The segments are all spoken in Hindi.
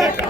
টাকা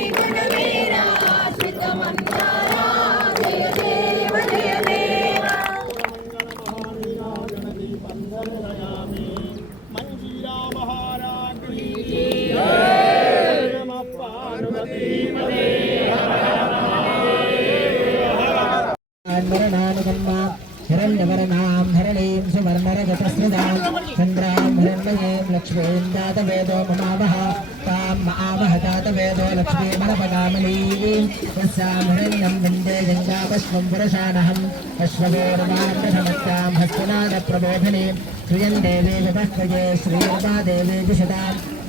मरणानुगम्मा हिरण्यवर्णां हरणीं सुवर्णरजतस्रिदां चन्द्रां हिरण्मयीं लक्ष्मीं दातवेदो ममावः तां मावह दातवेदो लक्ष्मीमनपदामलीं यस्यां हिरण्यं वन्दे गङ्गापश्वं पुरशानहम् अश्वगोर्वाणप्रथमत्यां हस्तिनादप्रबोधिनीं श्रियं देवी विभक्तये श्रीर्वा देवी दिशताम्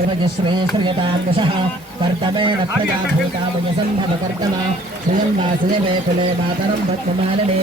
त्रिभजस्वे श्रियताङ्कुशः वर्तमेण प्रजाभूतामुजसम्भवकर्तमा श्रियं वासुदेवे कुले मातरं पद्ममालिने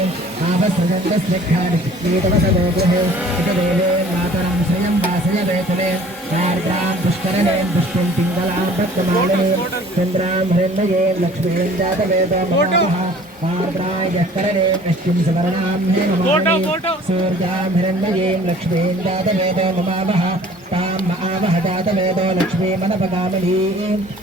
आपसृजन्तस्निग्धानितवसतो गृहे इति देवे मातरं श्रियं वासुदेवे कुले कार्त्रां पुष्करणे पुष्टिं पिङ्गलां पद्ममालिने चन्द्रां हृन्मये लक्ष्मीं जातवेदमोहः कार्त्राय करणे पुष्टिं सुवर्णां हे ममामि सूर्यां हृन्मये लक्ष्मीं जातवेदममामः ताम आवह दातवेदो लक्ष्मी मनपगामिनी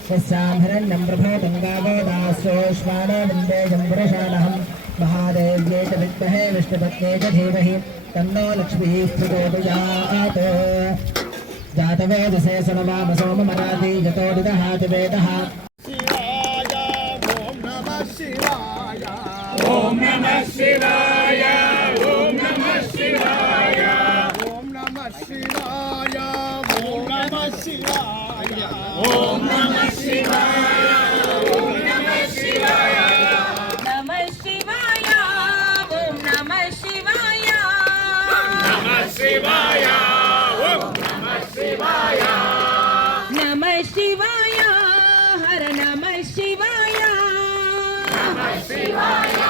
यस्यां हिरण्यं प्रभातं गागोदास्योष्माने वन्दे जम्बुरशालहं महादेव्ये च विद्महे विष्णुपत्ने च तन्नो लक्ष्मीः स्फुटोदयात् जातवेदसे सनवाम सोममनादि यतो ददहाति वेदः शिवाय ॐ नमः शिवाय शिवाय हर नमः शिवाय नमः शिवाय